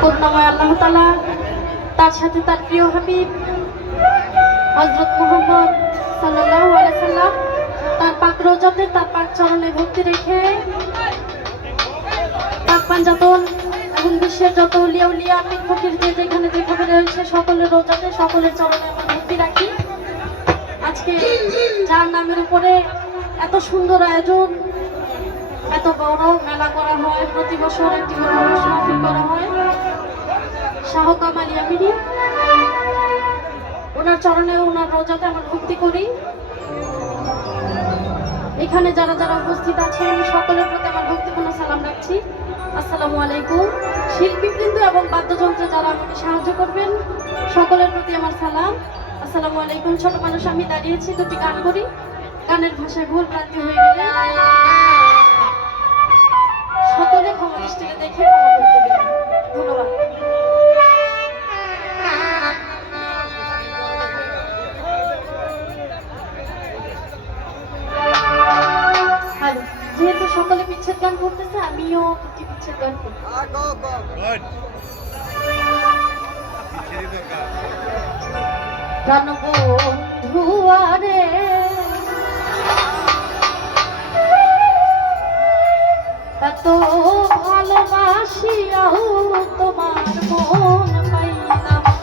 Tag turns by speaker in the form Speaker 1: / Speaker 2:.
Speaker 1: করুণাময় আল্লাহ তালা তার সাথে তার প্রিয় হাবিব, হজরত মোহাম্মদ সাল্লাহ আলাইসাল্লাম তার পাক রোজাতে, তার পাক চরণে ভক্তি রেখে পাক পাঞ্জাতন এবং বিশ্বের যত উলিয়া উলিয়া আমিন ফকির যে যেখানে যেভাবে রয়েছে, সকলের রোজাতে, সকলের চরণে আমি ভক্তি রাখি। আজকে যার নামের উপরে এত সুন্দর আয়োজন এত বড় মেলা করা হয়, প্রতি বছর একটি করে মাহফিল করা হয়। শাহ কামাল ইয়ামিনী ওনার চরণে ওনার রোজাতে আমরা ভক্তি করি। এখানে যারা যারা উপস্থিত আছেন, সকলের প্রতি আমার ভক্তিপূর্ণ সালাম রাখছি। আসসালামু আলাইকুম। শিল্পীবৃন্দ এবং বাদ্যযন্ত্রে যারা আমাকে সাহায্য করবেন, সকলের প্রতি আমার সালাম। আসসালামু আলাইকুম। ছোট মানুষ, আমি দাঁড়িয়েছি, দুটি গান করি। গানের ভাষায় ভুল ভ্রান্তি হয়ে গেলে। সকলে ক্ষমা দৃষ্টিতে দেখে। ধন্যবাদ। যেহেতু সকলে বিচ্ছেদ গান করতেছে আমিও দুটি বিচ্ছেদ গান করি প্রাণ বন্ধু আরে। এত ভালোবাসিয়াও তোমার মন পাইলাম।